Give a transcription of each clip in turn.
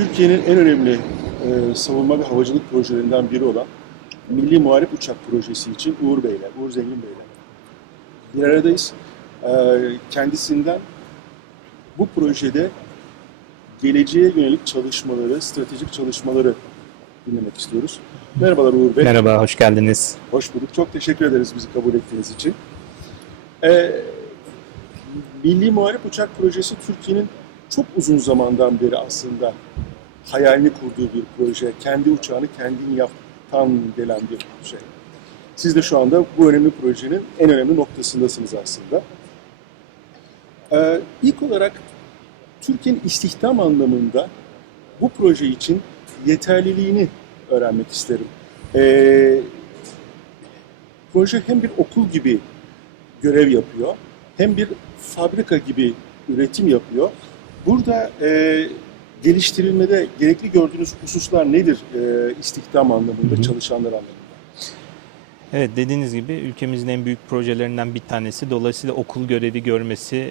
Türkiye'nin en önemli savunma ve havacılık projelerinden biri olan Milli Muharip Uçak Projesi için Uğur Zengin Bey'le bir aradayız. Kendisinden bu projede geleceğe yönelik çalışmaları, stratejik çalışmaları dinlemek istiyoruz. Merhabalar Uğur Bey. Merhaba, hoş geldiniz. Hoş bulduk. Çok teşekkür ederiz bizi kabul ettiğiniz için. Ee, Milli Muharip Uçak Projesi Türkiye'nin çok uzun zamandan beri aslında hayalini kurduğu bir proje. Kendi uçağını kendin yaptan gelen bir proje. Siz de şu anda bu önemli projenin en önemli noktasındasınız aslında. İlk olarak Türkiye'nin istihdam anlamında bu proje için yeterliliğini öğrenmek isterim. Proje hem bir okul gibi görev yapıyor, hem bir fabrika gibi üretim yapıyor. Burada geliştirilmede gerekli gördüğünüz hususlar nedir istihdam anlamında, çalışanlar anlamında? Evet, dediğiniz gibi ülkemizin en büyük projelerinden bir tanesi. Dolayısıyla okul görevi görmesi,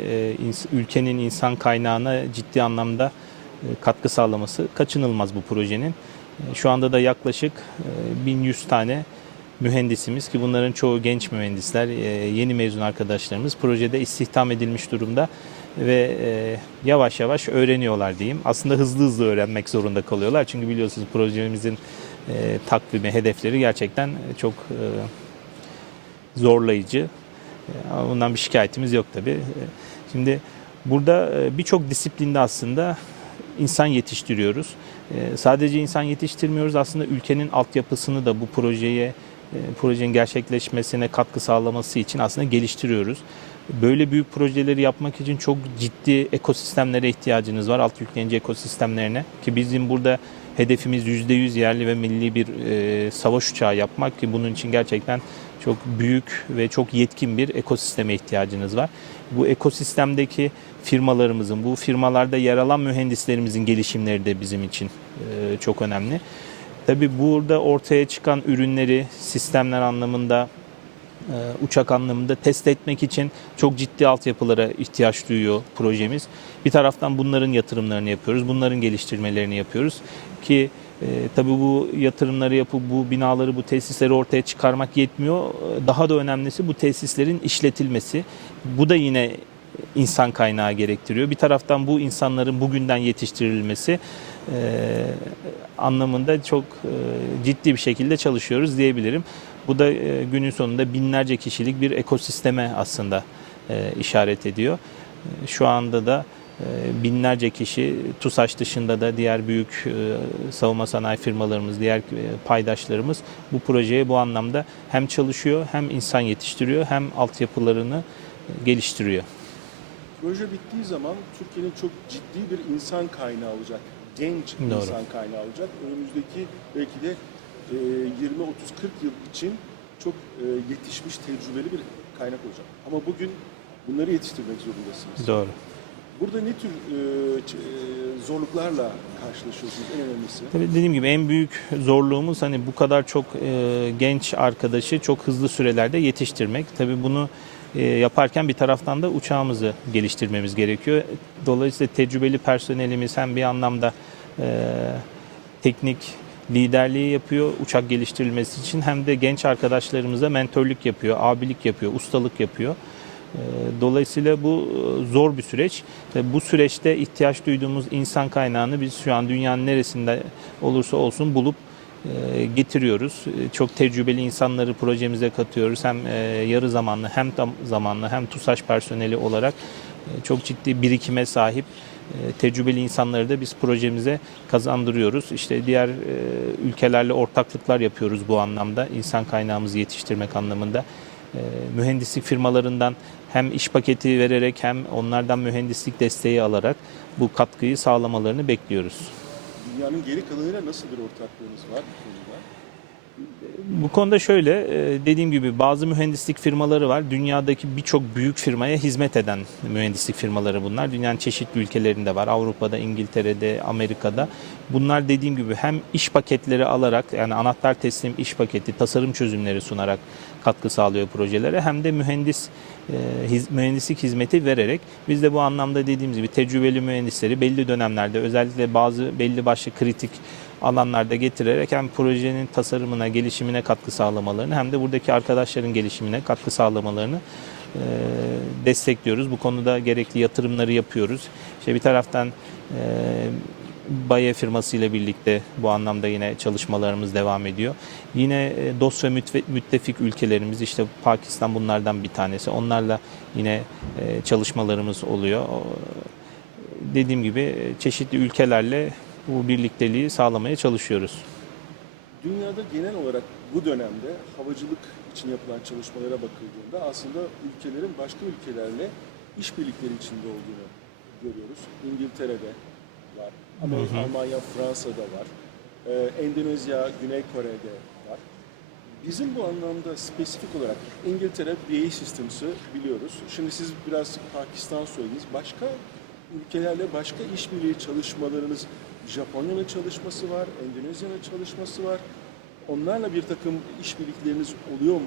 ülkenin insan kaynağına ciddi anlamda katkı sağlaması kaçınılmaz bu projenin. Şu anda da yaklaşık 1100 tane mühendisimiz, ki bunların çoğu genç mühendisler, yeni mezun arkadaşlarımız projede istihdam edilmiş durumda ve yavaş yavaş öğreniyorlar diyeyim. Aslında hızlı hızlı öğrenmek zorunda kalıyorlar. Çünkü biliyorsunuz projemizin takvimi, hedefleri gerçekten çok zorlayıcı. Ondan bir şikayetimiz yok tabii. Şimdi burada birçok disiplinde aslında insan yetiştiriyoruz. Sadece insan yetiştirmiyoruz, aslında ülkenin altyapısını da bu projenin gerçekleşmesine katkı sağlaması için aslında geliştiriyoruz. Böyle büyük projeleri yapmak için çok ciddi ekosistemlere ihtiyacınız var, alt yüklenici ekosistemlerine. Ki bizim burada hedefimiz %100 yerli ve milli bir savaş uçağı yapmak, ki bunun için gerçekten çok büyük ve çok yetkin bir ekosisteme ihtiyacınız var. Bu ekosistemdeki firmalarımızın, bu firmalarda yer alan mühendislerimizin gelişimleri de bizim için çok önemli. Tabii burada ortaya çıkan ürünleri sistemler anlamında, uçak anlamında test etmek için çok ciddi altyapılara ihtiyaç duyuyor projemiz. Bir taraftan bunların yatırımlarını yapıyoruz, bunların geliştirmelerini yapıyoruz ki tabii bu yatırımları yapıp bu binaları, bu tesisleri ortaya çıkarmak yetmiyor. Daha da önemlisi bu tesislerin işletilmesi. Bu da yine insan kaynağı gerektiriyor. Bir taraftan bu insanların bugünden yetiştirilmesi anlamında çok ciddi bir şekilde çalışıyoruz diyebilirim. Bu da günün sonunda binlerce kişilik bir ekosisteme aslında işaret ediyor. Şu anda da binlerce kişi, TUSAŞ dışında da diğer büyük savunma sanayi firmalarımız, diğer paydaşlarımız bu projeye bu anlamda hem çalışıyor, hem insan yetiştiriyor, hem altyapılarını geliştiriyor. Proje bittiği zaman Türkiye'nin çok ciddi bir insan kaynağı olacak, genç Doğru. insan kaynağı olacak. Önümüzdeki belki de 20, 30, 40 yıl için çok yetişmiş, tecrübeli bir kaynak olacak. Ama bugün bunları yetiştirmek zorundasınız. Doğru. Burada ne tür zorluklarla karşılaşıyorsunuz en önemlisi? Tabii dediğim gibi en büyük zorluğumuz hani bu kadar çok genç arkadaşı çok hızlı sürelerde yetiştirmek. Tabii bunu yaparken bir taraftan da uçağımızı geliştirmemiz gerekiyor. Dolayısıyla tecrübeli personelimiz hem bir anlamda teknik liderliği yapıyor uçak geliştirilmesi için, hem de genç arkadaşlarımıza mentörlük yapıyor, abilik yapıyor, ustalık yapıyor. Dolayısıyla bu zor bir süreç. Bu süreçte ihtiyaç duyduğumuz insan kaynağını biz şu an dünyanın neresinde olursa olsun bulup getiriyoruz. Çok tecrübeli insanları projemize katıyoruz. Hem yarı zamanlı, hem tam zamanlı, hem TUSAŞ personeli olarak çok ciddi birikime sahip tecrübeli insanları da biz projemize kazandırıyoruz. İşte diğer ülkelerle ortaklıklar yapıyoruz bu anlamda, insan kaynağımızı yetiştirmek anlamında. Mühendislik firmalarından hem iş paketi vererek hem onlardan mühendislik desteği alarak bu katkıyı sağlamalarını bekliyoruz. Dünyanın geri kalanıyla nasıl bir ortaklığınız var bu konuda? Bu konuda şöyle, dediğim gibi bazı mühendislik firmaları var. Dünyadaki birçok büyük firmaya hizmet eden mühendislik firmaları bunlar. Dünyanın çeşitli ülkelerinde var. Avrupa'da, İngiltere'de, Amerika'da. Bunlar dediğim gibi hem iş paketleri alarak, yani anahtar teslim iş paketi, tasarım çözümleri sunarak katkı sağlıyor projelere, hem de mühendislik hizmeti vererek. Biz de bu anlamda dediğimiz gibi tecrübeli mühendisleri belli dönemlerde, özellikle bazı belli başlı kritik alanlarda getirerek hem projenin tasarımına, gelişimine katkı sağlamalarını, hem de buradaki arkadaşların gelişimine katkı sağlamalarını destekliyoruz. Bu konuda gerekli yatırımları yapıyoruz. İşte bir taraftan Bayer firması ile birlikte bu anlamda yine çalışmalarımız devam ediyor. Yine dost ve müttefik ülkelerimiz, işte Pakistan bunlardan bir tanesi. Onlarla yine çalışmalarımız oluyor. Dediğim gibi çeşitli ülkelerle bu birlikteliği sağlamaya çalışıyoruz. Dünyada genel olarak bu dönemde havacılık için yapılan çalışmalara bakıldığında aslında ülkelerin başka ülkelerle işbirlikleri içinde olduğunu görüyoruz. İngiltere'de var, Almanya, Fransa'da var, Endonezya, Güney Kore'de var. Bizim bu anlamda spesifik olarak İngiltere BAE Systems'ı biliyoruz. Şimdi siz biraz Pakistan söylediniz. Başka ülkelerle başka işbirliği çalışmalarınız, Japonya'nın çalışması var, Endonezya'nın çalışması var. Onlarla bir takım işbirlikleriniz oluyor mu?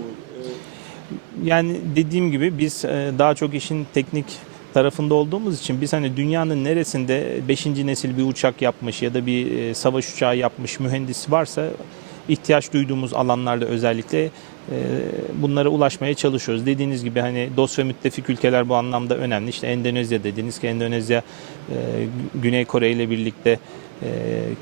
Yani dediğim gibi biz daha çok işin teknik tarafında olduğumuz için biz hani dünyanın neresinde 5. nesil bir uçak yapmış ya da bir savaş uçağı yapmış mühendis varsa ihtiyaç duyduğumuz alanlarda özellikle bunlara ulaşmaya çalışıyoruz. Dediğiniz gibi hani dost ve müttefik ülkeler bu anlamda önemli. İşte Endonezya dediniz ki Endonezya Güney Kore ile birlikte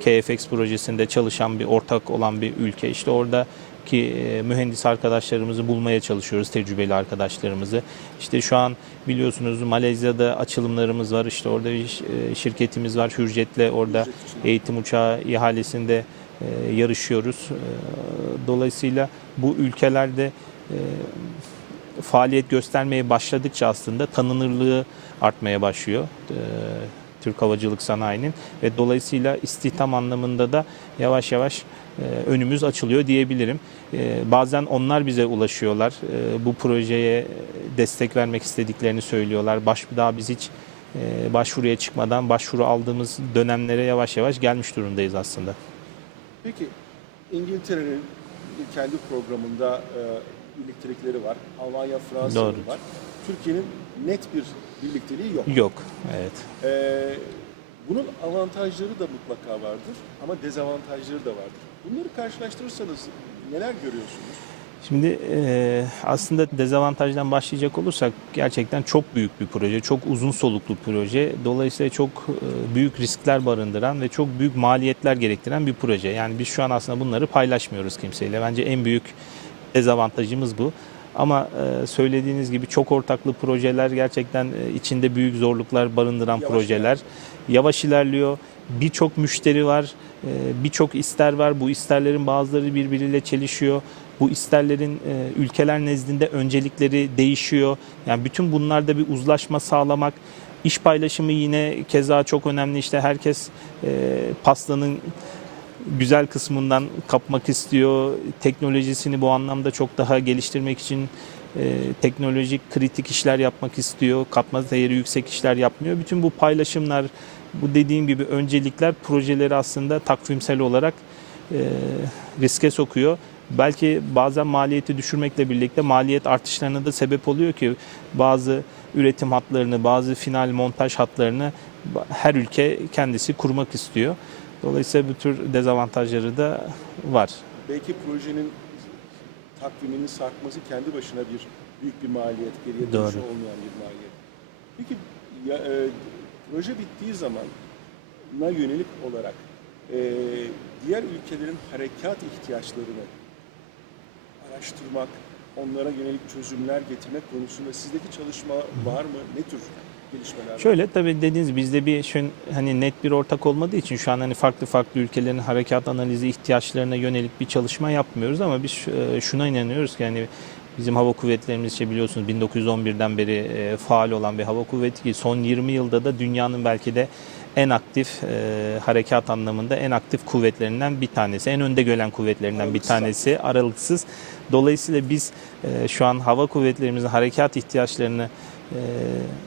KFX projesinde çalışan bir ortak olan bir ülke. İşte oradaki mühendis arkadaşlarımızı bulmaya çalışıyoruz, tecrübeli arkadaşlarımızı. İşte şu an biliyorsunuz Malezya'da açılımlarımız var. İşte orada bir şirketimiz var. Hürjet'le orada eğitim uçağı ihalesinde yarışıyoruz. Dolayısıyla bu ülkelerde faaliyet göstermeye başladıkça aslında tanınırlığı artmaya başlıyor Türk havacılık sanayinin ve dolayısıyla istihdam anlamında da yavaş yavaş önümüz açılıyor diyebilirim. Bazen onlar bize ulaşıyorlar. Bu projeye destek vermek istediklerini söylüyorlar. Daha biz hiç başvuruya çıkmadan başvuru aldığımız dönemlere yavaş yavaş gelmiş durumdayız aslında. Peki İngiltere'nin kendi programında birliktelikleri var. Almanya, Fransa'nın var. Türkiye'nin net bir birlikteliği yok. Yok, evet. Bunun avantajları da mutlaka vardır ama dezavantajları da vardır. Bunları karşılaştırırsanız neler görüyorsunuz? Şimdi aslında dezavantajdan başlayacak olursak gerçekten çok büyük bir proje, çok uzun soluklu proje. Dolayısıyla çok büyük riskler barındıran ve çok büyük maliyetler gerektiren bir proje. Yani biz şu an aslında bunları paylaşmıyoruz kimseyle. Bence en büyük dezavantajımız bu. Ama söylediğiniz gibi çok ortaklı projeler gerçekten içinde büyük zorluklar barındıran projeler. Yavaş ilerliyor. Birçok müşteri var, birçok ister var. Bu isterlerin bazıları birbiriyle çelişiyor. Bu isterlerin ülkeler nezdinde öncelikleri değişiyor. Yani bütün bunlarda bir uzlaşma sağlamak, iş paylaşımı yine keza çok önemli. İşte herkes pastanın güzel kısmından kapmak istiyor. Teknolojisini bu anlamda çok daha geliştirmek için teknolojik kritik işler yapmak istiyor. Katma değeri yüksek işler yapmıyor. Bütün bu paylaşımlar, bu dediğim gibi öncelikler projeleri aslında takvimsel olarak riske sokuyor. Belki bazen maliyeti düşürmekle birlikte maliyet artışlarına da sebep oluyor ki bazı üretim hatlarını, bazı final montaj hatlarını her ülke kendisi kurmak istiyor. Dolayısıyla bu tür dezavantajları da var. Belki projenin takviminin sarkması kendi başına büyük bir maliyet, geriye dönüşü olmayan bir maliyet. Peki proje bittiği zamana yönelik olarak diğer ülkelerin harekat ihtiyaçlarını araştırmak, onlara yönelik çözümler getirmek konusunda sizdeki çalışma var mı? Ne tür gelişmeler var? Şöyle tabii dediğiniz gibi bizde hani net bir ortak olmadığı için şu an hani farklı ülkelerin harekat analizi ihtiyaçlarına yönelik bir çalışma yapmıyoruz ama biz şuna inanıyoruz ki hani Bizim hava kuvvetlerimiz işte biliyorsunuz 1911'den beri faal olan bir hava kuvveti ki son 20 yılda da dünyanın belki de en aktif harekat anlamında en aktif kuvvetlerinden bir tanesi. En önde gelen kuvvetlerinden bir tanesi aralıksız. Dolayısıyla biz şu an hava kuvvetlerimizin harekat ihtiyaçlarını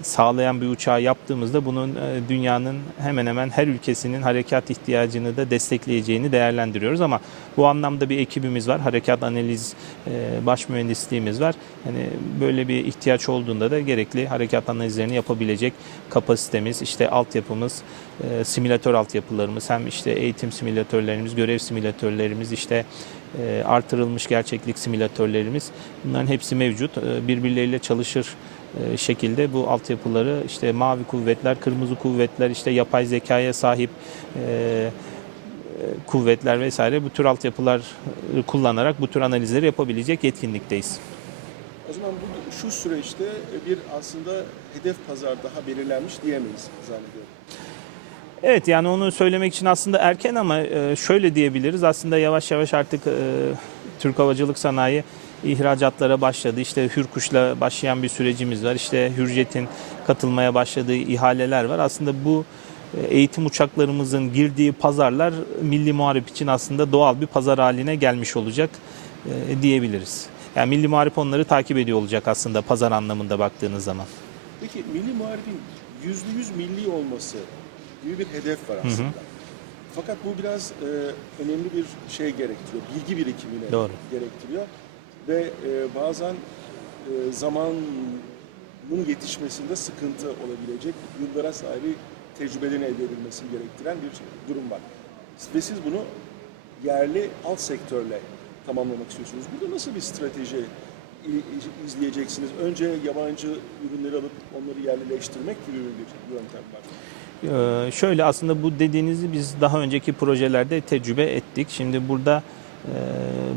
sağlayan bir uçağı yaptığımızda bunun dünyanın hemen hemen her ülkesinin harekat ihtiyacını da destekleyeceğini değerlendiriyoruz. Ama bu anlamda bir ekibimiz var. Harekat analiz baş mühendisliğimiz var. Yani böyle bir ihtiyaç olduğunda da gerekli harekat analizlerini yapabilecek kapasitemiz, işte altyapımız, simülatör altyapılarımız, hem işte eğitim simülatörlerimiz, görev simülatörlerimiz, işte artırılmış gerçeklik simülatörlerimiz, bunların hepsi mevcut. Birbirleriyle çalışır şekilde bu altyapıları işte mavi kuvvetler, kırmızı kuvvetler, işte yapay zekaya sahip kuvvetler vesaire bu tür altyapılar kullanarak bu tür analizleri yapabilecek yetkinlikteyiz. O zaman şu süreçte bir aslında hedef pazar daha belirlenmiş diyemeyiz zannediyorum. Evet, yani onu söylemek için aslında erken ama şöyle diyebiliriz. Aslında yavaş yavaş artık Türk havacılık sanayi ihracatlara başladı. İşte Hürkuş'la başlayan bir sürecimiz var. İşte Hürjet'in katılmaya başladığı ihaleler var. Aslında bu eğitim uçaklarımızın girdiği pazarlar Milli Muharip için aslında doğal bir pazar haline gelmiş olacak diyebiliriz. Yani Milli Muharip onları takip ediyor olacak aslında pazar anlamında baktığınız zaman. Peki Milli Muharip'in %100 milli olması gibi bir hedef var aslında. Fakat bu biraz önemli bir şey gerektiriyor. Bilgi birikimine Doğru. gerektiriyor. Ve bazen zamanın yetişmesinde sıkıntı olabilecek, yıllara sahibi tecrübelerin elde edilmesi gerektiren bir durum var. Ve siz bunu yerli alt sektörle tamamlamak istiyorsunuz. Burada nasıl bir strateji izleyeceksiniz? Önce yabancı ürünleri alıp onları yerlileştirmek gibi bir yöntem var. Şöyle, aslında bu dediğinizi biz daha önceki projelerde tecrübe ettik. Şimdi burada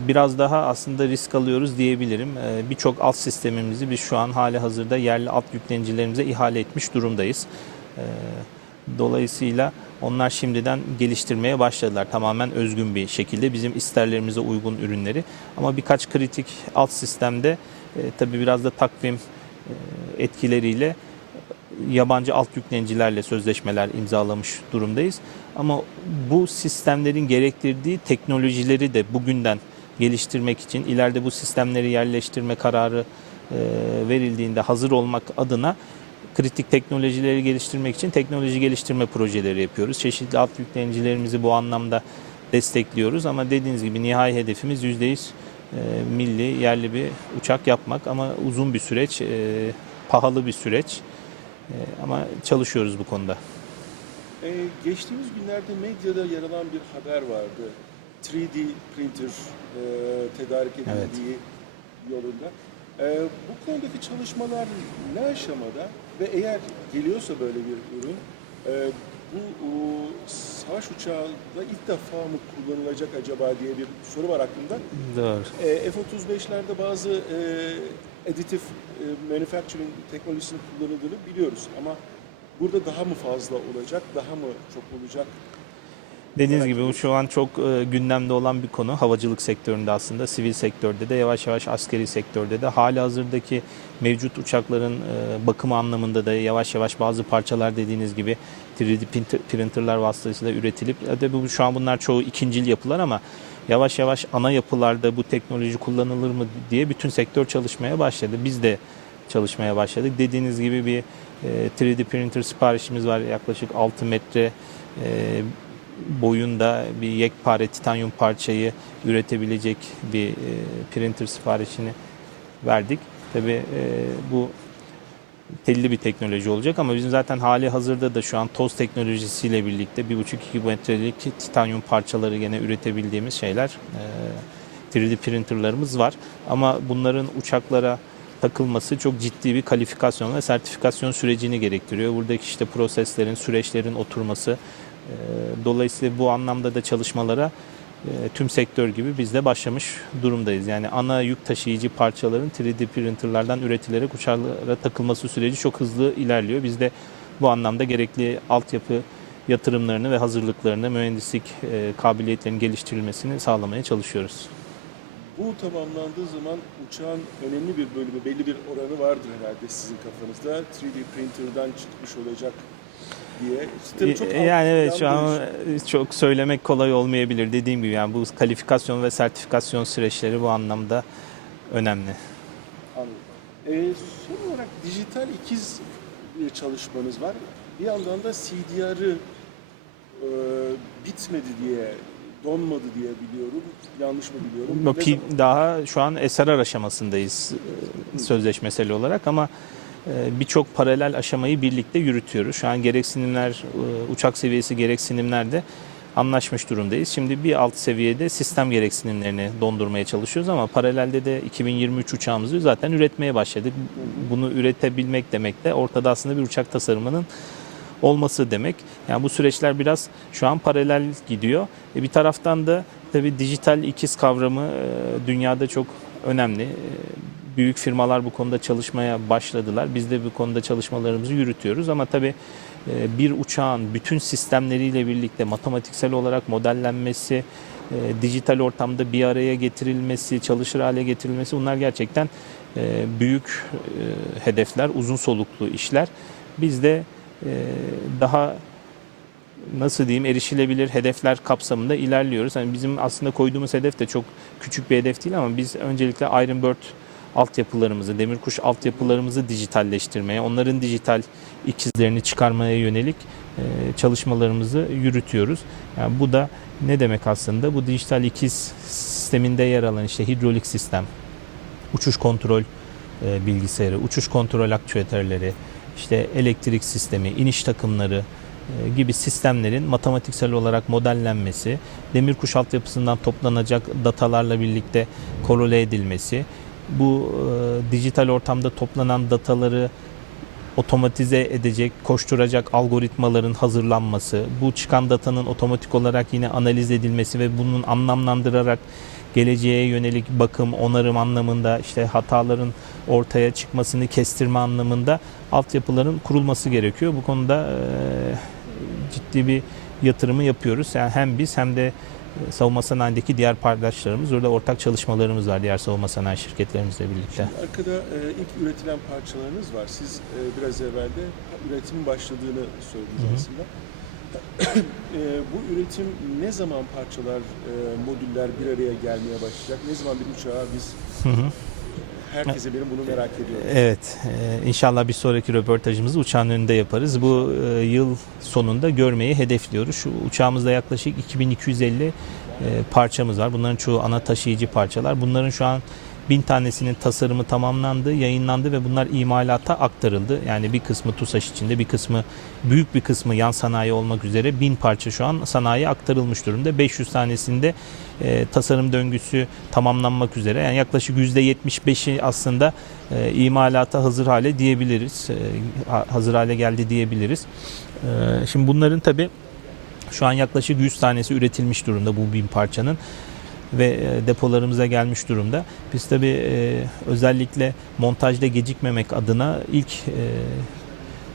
biraz daha aslında risk alıyoruz diyebilirim. Birçok alt sistemimizi biz şu an hali hazırda yerli alt yüklenicilerimize ihale etmiş durumdayız. Dolayısıyla onlar şimdiden geliştirmeye başladılar. Tamamen özgün bir şekilde bizim isterlerimize uygun ürünleri. Ama birkaç kritik alt sistemde tabii biraz da takvim etkileriyle yabancı alt yüklenicilerle sözleşmeler imzalamış durumdayız. Ama bu sistemlerin gerektirdiği teknolojileri de bugünden geliştirmek için ileride bu sistemleri yerleştirme kararı verildiğinde hazır olmak adına kritik teknolojileri geliştirmek için teknoloji geliştirme projeleri yapıyoruz. Çeşitli alt yüklenicilerimizi bu anlamda destekliyoruz ama dediğiniz gibi nihai hedefimiz %100 milli, yerli bir uçak yapmak ama uzun bir süreç, pahalı bir süreç. Ama çalışıyoruz bu konuda. Geçtiğimiz günlerde medyada yer alan bir haber vardı. 3D printer tedarik edildiği yolunda. Bu konudaki çalışmalar ne aşamada ve eğer geliyorsa böyle bir ürün bu savaş uçağında ilk defa mı kullanılacak acaba diye bir soru var aklımda. Doğru. F-35'lerde bazı additive manufacturing teknolojisinin kullanıldığını biliyoruz ama burada daha mı fazla olacak, daha mı çok olacak? Dediğiniz gibi bu şu an çok gündemde olan bir konu. Havacılık sektöründe aslında, sivil sektörde de, yavaş yavaş askeri sektörde de. Hali hazırdaki mevcut uçakların bakımı anlamında da yavaş yavaş bazı parçalar dediğiniz gibi 3D printerlar vasıtasıyla üretilip, tabii şu an bunlar çoğu ikincil yapılar ama yavaş yavaş ana yapılarda bu teknoloji kullanılır mı diye bütün sektör çalışmaya başladı. Biz de çalışmaya başladık. Dediğiniz gibi bir 3D printer siparişimiz var. Yaklaşık 6 metre boyunda bir yekpare titanyum parçayı üretebilecek bir printer siparişini verdik. Tabii bu telli bir teknoloji olacak ama bizim zaten hali hazırda da şu an toz teknolojisiyle birlikte 1,5-2 metrelik titanyum parçaları gene üretebildiğimiz şeyler, 3D printerlarımız var. Ama bunların uçaklara takılması çok ciddi bir kalifikasyon ve sertifikasyon sürecini gerektiriyor. Buradaki işte proseslerin, süreçlerin oturması. Dolayısıyla bu anlamda da çalışmalara tüm sektör gibi biz de başlamış durumdayız. Yani ana yük taşıyıcı parçaların 3D printerlardan üretilerek uçaklara takılması süreci çok hızlı ilerliyor. Biz de bu anlamda gerekli altyapı yatırımlarını ve hazırlıklarını, mühendislik kabiliyetlerinin geliştirilmesini sağlamaya çalışıyoruz. Bu tamamlandığı zaman uçağın önemli bir bölümü, belli bir oranı vardır herhalde sizin kafanızda. 3D printer'dan çıkmış olacak diye. Tabii çok Yani evet, şu an yanlış. çok söylemek kolay olmayabilir. Dediğim gibi yani bu kalifikasyon ve sertifikasyon süreçleri bu anlamda önemli. Anladım. Son olarak dijital ikiz bir çalışmanız var. Bir yandan da CDR'ı bitmedi diye, donmadı diye biliyorum. Yanlış mı biliyorum? Ne zaman? Daha şu an SRR aşamasındayız sözleşmesel olarak ama birçok paralel aşamayı birlikte yürütüyoruz. Şu an gereksinimler, uçak seviyesi gereksinimlerde anlaşmış durumdayız. Şimdi bir alt seviyede sistem gereksinimlerini dondurmaya çalışıyoruz ama paralelde de 2023 uçağımızı zaten üretmeye başladık. Bunu üretebilmek demek de ortada aslında bir uçak tasarımının olması demek. Yani bu süreçler biraz şu an paralel gidiyor. Bir taraftan da tabii dijital ikiz kavramı dünyada çok önemli. Büyük firmalar bu konuda çalışmaya başladılar. Biz de bu konuda çalışmalarımızı yürütüyoruz ama tabii bir uçağın bütün sistemleriyle birlikte matematiksel olarak modellenmesi, dijital ortamda bir araya getirilmesi, çalışır hale getirilmesi bunlar gerçekten büyük hedefler, uzun soluklu işler. Biz de daha nasıl diyeyim erişilebilir hedefler kapsamında ilerliyoruz. Yani bizim aslında koyduğumuz hedef de çok küçük bir hedef değil ama biz öncelikle Iron Bird altyapılarımızı, Demirkuş altyapılarımızı dijitalleştirmeye, onların dijital ikizlerini çıkarmaya yönelik çalışmalarımızı yürütüyoruz. Yani bu da ne demek aslında? Bu dijital ikiz sisteminde yer alan işte hidrolik sistem, uçuş kontrol bilgisayarı, uçuş kontrol aktüatörleri, işte elektrik sistemi, iniş takımları gibi sistemlerin matematiksel olarak modellenmesi, Demirkuş altyapısından toplanacak datalarla birlikte korele edilmesi, bu dijital ortamda toplanan dataları otomatize edecek, koşturacak algoritmaların hazırlanması, bu çıkan datanın otomatik olarak yine analiz edilmesi ve bunun anlamlandırarak geleceğe yönelik bakım, onarım anlamında işte hataların ortaya çıkmasını kestirme anlamında altyapıların kurulması gerekiyor. Bu konuda ciddi bir yatırımı yapıyoruz. Yani hem biz hem de savunma sanayindeki diğer paydaşlarımız, orada ortak çalışmalarımız var diğer savunma sanayi şirketlerimizle birlikte. Şimdi arkada ilk üretilen parçalarınız var. Siz biraz evvel de üretimin başladığını söylediniz aslında. Bu üretim ne zaman parçalar, modüller bir araya gelmeye başlayacak? Ne zaman bir uçağa biz herkese benim bunu merak ediyorum. Evet, inşallah bir sonraki röportajımızı uçağın önünde yaparız. Bu yıl sonunda görmeyi hedefliyoruz. Şu uçağımızda yaklaşık 2250 parçamız var. Bunların çoğu ana taşıyıcı parçalar. Bunların şu an 1000 tanesinin tasarımı tamamlandı, yayınlandı ve bunlar imalata aktarıldı. Yani bir kısmı TUSAŞ içinde, bir kısmı, büyük bir kısmı yan sanayi olmak üzere 1000 parça şu an sanayiye aktarılmış durumda. 500 tanesinde tasarım döngüsü tamamlanmak üzere. Yani yaklaşık %75'i aslında imalata hazır hale diyebiliriz. Hazır hale geldi diyebiliriz. Şimdi bunların tabii şu an yaklaşık 100 tanesi üretilmiş durumda bu 1000 parçanın ve depolarımıza gelmiş durumda. Biz tabii özellikle montajda gecikmemek adına ilk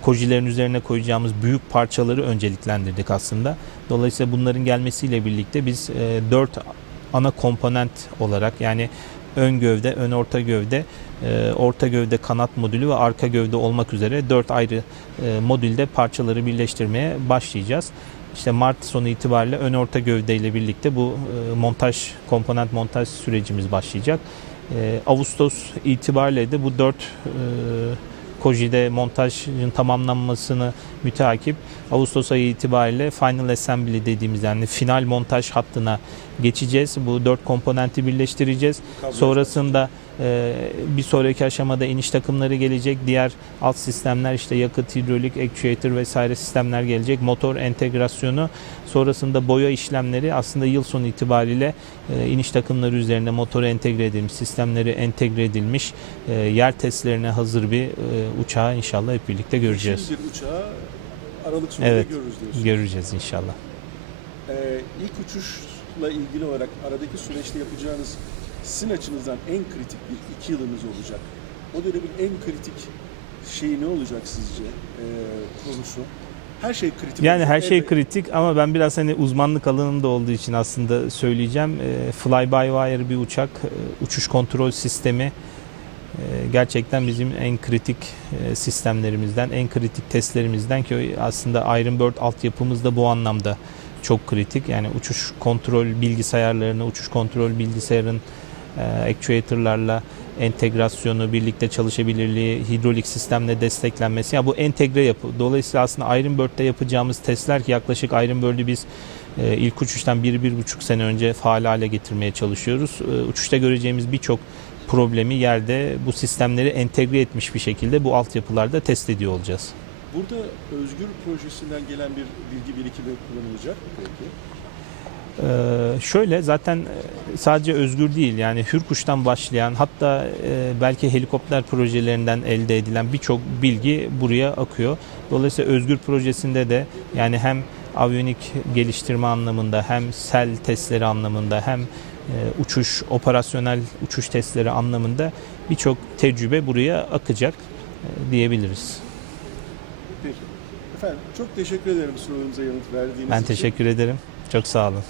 kojilerin üzerine koyacağımız büyük parçaları önceliklendirdik aslında. Dolayısıyla bunların gelmesiyle birlikte biz 4 ana komponent olarak yani ön gövde, ön orta gövde kanat modülü ve arka gövde olmak üzere 4 ayrı modülde parçaları birleştirmeye başlayacağız. İşte Mart sonu itibariyle ön orta gövde ile birlikte bu komponent montaj sürecimiz başlayacak. Ağustos itibariyle de bu 4 kojide montajın tamamlanmasını müteakip Ağustos ayı itibariyle final assembly dediğimiz yani final montaj hattına geçeceğiz. Bu 4 komponenti birleştireceğiz. Sonrasında bir sonraki aşamada iniş takımları gelecek. Diğer alt sistemler işte yakıt, hidrolik, actuator vesaire sistemler gelecek. Motor entegrasyonu. Sonrasında boya işlemleri aslında yıl sonu itibariyle iniş takımları üzerinde motoru entegre edilmiş, sistemleri entegre edilmiş, yer testlerine hazır bir uçağı inşallah hep birlikte göreceğiz. Şimdi bir uçağı Aralık sonunda görürüz diyorsunuz. Göreceğiz inşallah. İlk uçuşla ilgili olarak aradaki süreçte yapacağınız sizin açınızdan en kritik bir 2 yılınız olacak. O dönemin en kritik şeyi ne olacak sizce konusu? her şey kritik. Yani her şey Elbette. kritik ama ben biraz hani uzmanlık alanımda olduğu için aslında söyleyeceğim. Fly by wire bir uçak, uçuş kontrol sistemi gerçekten bizim en kritik sistemlerimizden, en kritik testlerimizden ki aslında Iron Bird altyapımız da bu anlamda çok kritik. Yani uçuş kontrol bilgisayarlarını, uçuş kontrol bilgisayarın actuator'larla entegrasyonu, birlikte çalışabilirliği, hidrolik sistemle desteklenmesi. Yani bu entegre yapı. Dolayısıyla aslında Iron Bird'de yapacağımız testler ki yaklaşık Iron Bird'ü biz ilk uçuştan 1-1,5 sene önce faal hale getirmeye çalışıyoruz. Uçuşta göreceğimiz birçok problemi yerde bu sistemleri entegre etmiş bir şekilde bu altyapılarda test ediyor olacağız. Burada Özgür projesinden gelen bir bilgi birikimi kullanılacak mı peki? Şöyle zaten sadece Özgür değil yani Hürkuş'tan başlayan hatta belki helikopter projelerinden elde edilen birçok bilgi buraya akıyor. Dolayısıyla Özgür projesinde de yani hem aviyonik geliştirme anlamında hem sel testleri anlamında hem uçuş, operasyonel uçuş testleri anlamında birçok tecrübe buraya akacak diyebiliriz. Peki. Efendim çok teşekkür ederim sorularımıza yanıt verdiğiniz için. Ben teşekkür ederim. Çok sağ olun.